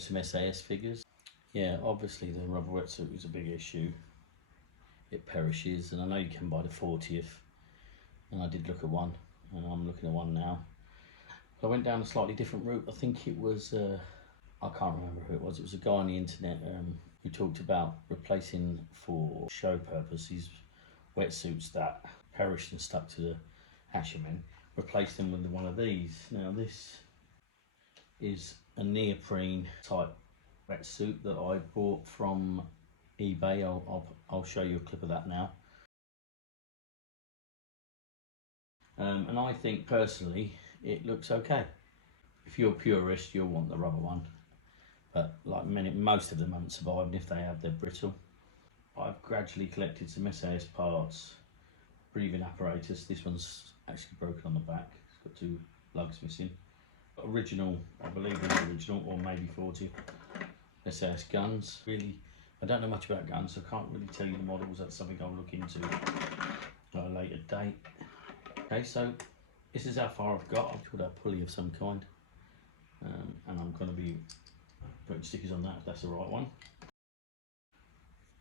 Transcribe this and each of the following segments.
with some SAS figures. Yeah, obviously the rubber wetsuit is a big issue. It perishes, and I know you can buy the 40th, and I did look at one, and I'm looking at one now. But I went down a slightly different route. I think it was, I can't remember who it was. It was a guy on the internet who talked about replacing, for show purposes, wetsuits that perished and stuck to the Actionfan. Replace them with one of these. Now this is a neoprene type wetsuit that I bought from eBay. I'll show you a clip of that now. And I think personally it looks okay. If you're a purist, you'll want the rubber one, but like most of them haven't survived, and if they have, they're brittle. I've gradually collected some SAS parts, breathing apparatus. This one's actually broken on the back. It's got 2 lugs missing. Original, I believe it's original, or maybe 40 SAS guns. Really, I don't know much about guns, so I can't really tell you the models. That's something I'll look into at a later date. Okay, so this is how far I've got. I've put a pulley of some kind, and I'm going to be putting stickers on that if that's the right one.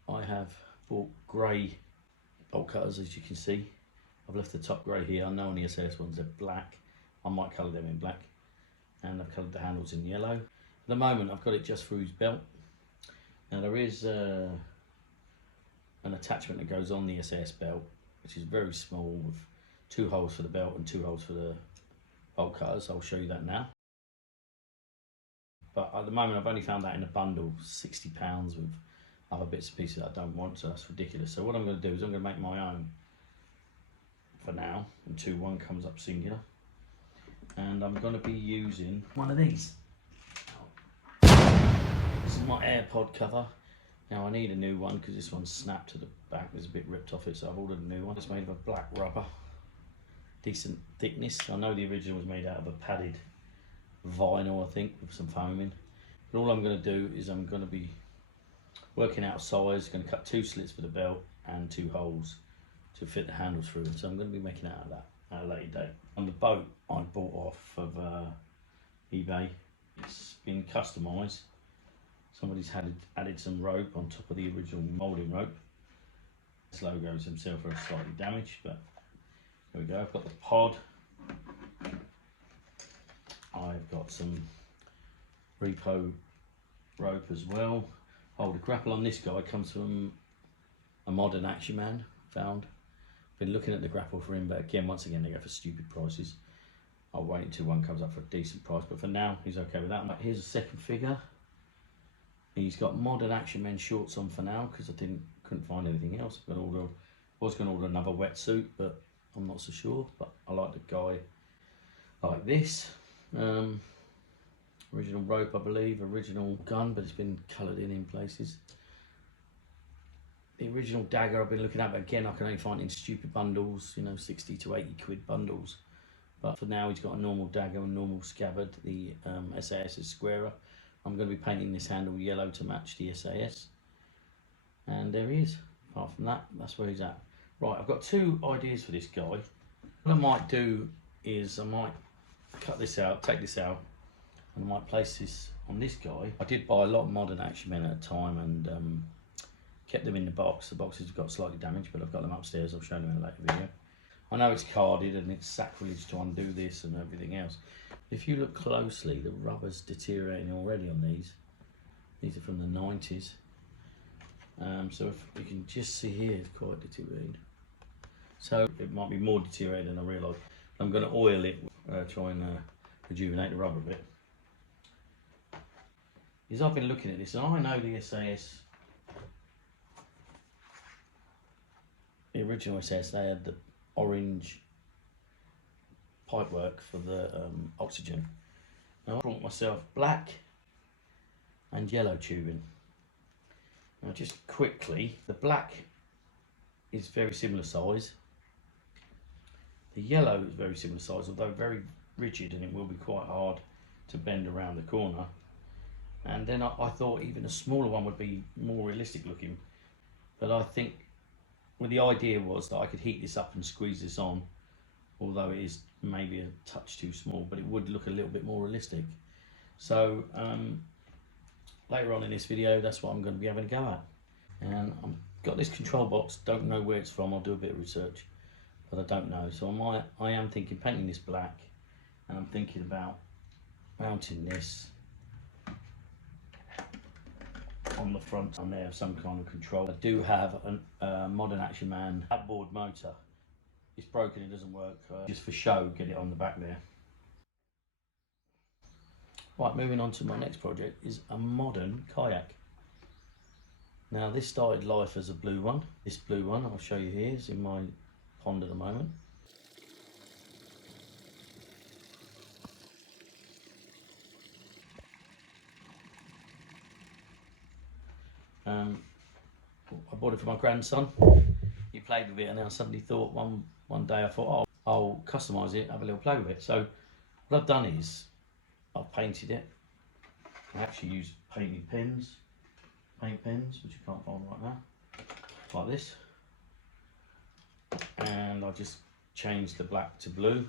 I have bought grey bolt cutters, as you can see. I've left the top grey here. I know on the SAS ones they're black. I might colour them in black, and I've coloured the handles in yellow. At the moment I've got it just through his belt. Now there is an attachment that goes on the SAS belt, which is very small, with 2 holes for the belt and 2 holes for the bolt cutters. I'll show you that now. But at the moment I've only found that in a bundle, £60, with other bits and pieces that I don't want, so that's ridiculous. So what I'm going to do is I'm going to make my own for now until one comes up singular, and I'm going to be using one of these. This is my AirPod cover. Now I need a new one because this one's snapped to the back. There's a bit ripped off it, so I've ordered a new one. It's made of a black rubber, decent thickness. I know the original was made out of a padded vinyl, I think, with some foam in. But all I'm going to do is I'm going to be working out size. Going to cut 2 slits for the belt and 2 holes to fit the handles through. So I'm going to be making out of that at a later date. On the boat I bought off of eBay, it's been customised. Somebody's added some rope on top of the original moulding rope. His logos himself are slightly damaged, but there we go. I've got the pod. I've got some repo rope as well. Oh, the grapple on this guy comes from a modern Actionfan found. Been looking at the grapple for him, but again, once again, they go for stupid prices. I'll wait until one comes up for a decent price, but for now, he's okay with that. Here's a second figure. He's got modern Actionfan shorts on for now because I couldn't find anything else. I was going to order another wetsuit, but I'm not so sure. But I like the guy like this. Original rope, I believe, original gun, but it's been coloured in places. The original dagger I've been looking at, but again, I can only find it in stupid bundles, you know, 60 to 80 quid bundles. But for now, he's got a normal dagger and normal scabbard. The SAS is squarer. I'm going to be painting this handle yellow to match the SAS. And there he is. Apart from that, that's where he's at. Right, I've got 2 ideas for this guy. What I might do is I might cut this out, take this out, and I might place this on this guy. I did buy a lot of modern Actionfan at a time and kept them in the box. The boxes have got slightly damaged, but I've got them upstairs. I'll show them in a later video. I know it's carded and it's sacrilege to undo this and everything else. If you look closely, the rubber's deteriorating already on these. These are from the 90s. So if you can just see here, it's quite deteriorated. So it might be more deteriorated than I realised. I'm going to oil it, try and rejuvenate the rubber a bit. Because I've been looking at this, and I know the SAS, the original SAS, they had the orange pipework for the oxygen. Now I brought myself black and yellow tubing. Now just quickly, the black is very similar size. The yellow is very similar size, although very rigid, and it will be quite hard to bend around the corner. And then I thought even a smaller one would be more realistic looking, but I think the idea was that I could heat this up and squeeze this on, although it is maybe a touch too small, but it would look a little bit more realistic. So later on in this video, that's what I'm going to be having a go at. And I've got this control box, don't know where it's from. I'll do a bit of research, but I don't know. So I am thinking painting this black, and I'm thinking about mounting this on the front on there of some kind of control. I do have a modern Actionfan outboard motor. It's broken, it doesn't work. Just for show, get it on the back there. Right, moving on to my next project is a modern kayak. Now this started life as a blue one. This blue one, I'll show you here, is in my pond at the moment. I bought it for my grandson. He played with it, and I suddenly thought one day I thought, oh, I'll customise it, have a little play with it. So what I've done is I've painted it. I actually use paint pens, which you can't find right now, like this. And I just changed the black to blue.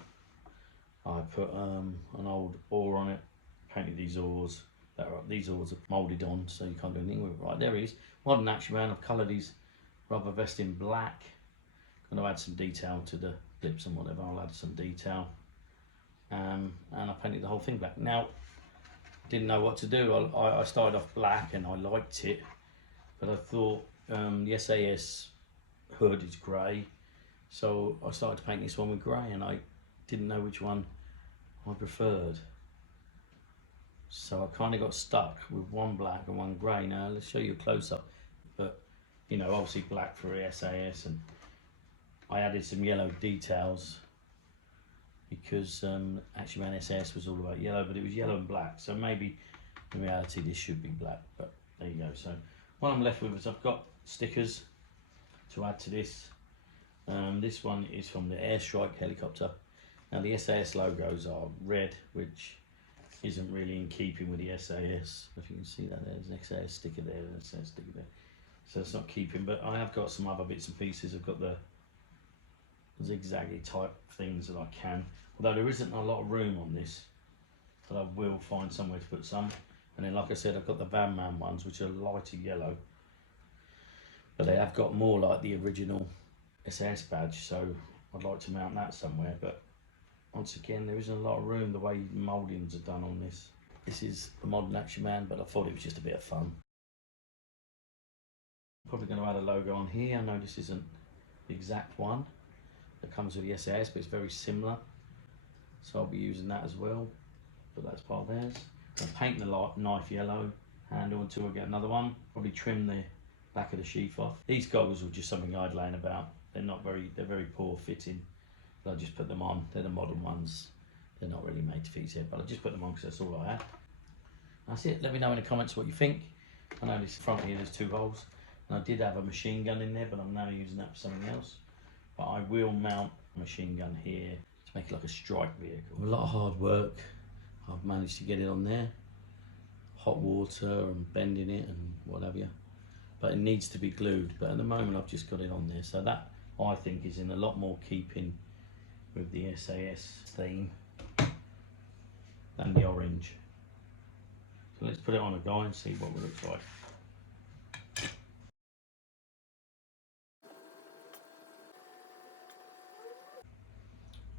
I put an old oar on it, painted these oars. These oars are moulded on, so you can't do anything with it. Right, there he is. Modern Actionfan. I've coloured his rubber vest in black. Going to add some detail to the lips and whatever. I'll add some detail. And I painted the whole thing black. Now, didn't know what to do. I started off black and I liked it, but I thought the SAS hood is grey, so I started to paint this one with grey, and I didn't know which one I preferred. So I kind of got stuck with one black and one grey. Now let's show you a close-up. But you know, obviously black for SAS, and I added some yellow details because Actionfan SAS was all about yellow, but it was yellow and black. So maybe in reality this should be black, but there you go. So what I'm left with is I've got stickers to add to this. This one is from the Airstrike helicopter. Now the SAS logos are red, which isn't really in keeping with the SAS. If you can see that, there's an SAS sticker there, and an SAS sticker there. So it's not keeping, but I have got some other bits and pieces. I've got the zigzaggy type things that I can, although there isn't a lot of room on this, but I will find somewhere to put some. And then, like I said, I've got the Van Man ones, which are lighter yellow, but they have got more like the original SAS badge, so I'd like to mount that somewhere. But once again, there isn't a lot of room the way mouldings are done on this. This is the modern Actionfan, but I thought it was just a bit of fun. Probably going to add a logo on here. I know this isn't the exact one that comes with the SAS, but it's very similar, so I'll be using that as well, but that's part of theirs. I'll paint the knife yellow handle until I get another one. Probably trim the back of the sheath off. These goggles were just something I'd laying about. They're very poor fitting, but I just put them on. They're the modern ones. They're not really made to fit his head, but I just put them on because that's all I had. That's it. Let me know in the comments what you think. I know this front here, there's 2 holes, and I did have a machine gun in there, but I'm now using that for something else. But I will mount a machine gun here to make it like a strike vehicle. A lot of hard work. I've managed to get it on there. Hot water and bending it and what have you. But it needs to be glued. But at the moment I've just got it on there. So that, I think, is in a lot more keeping with the SAS theme than the orange. So let's put it on a guy and see what it looks like.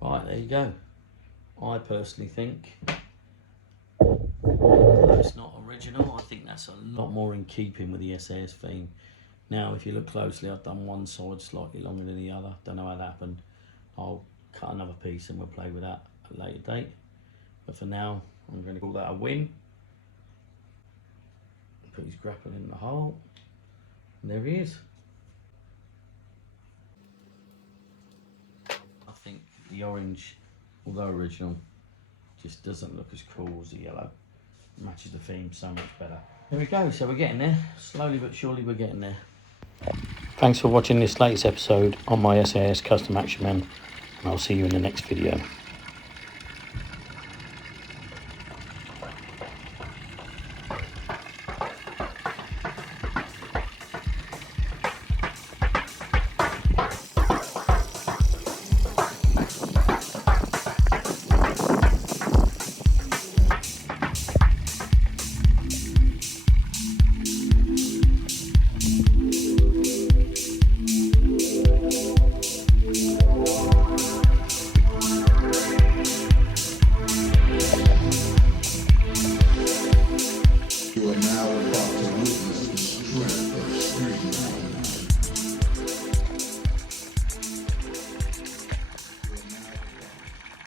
Right, there you go. I personally think, although it's not original, I think that's a lot more in keeping with the SAS theme. Now, if you look closely, I've done one side slightly longer than the other. Don't know how that happened. I'll cut another piece and we'll play with that at a later date. But for now, I'm going to call that a win. Put his grapple in the hole. And there he is. I think the orange, although original, just doesn't look as cool as the yellow. It matches the theme so much better. There we go, so we're getting there. Slowly but surely we're getting there. Thanks for watching this latest episode on my SAS Custom Actionfan, and I'll see you in the next video.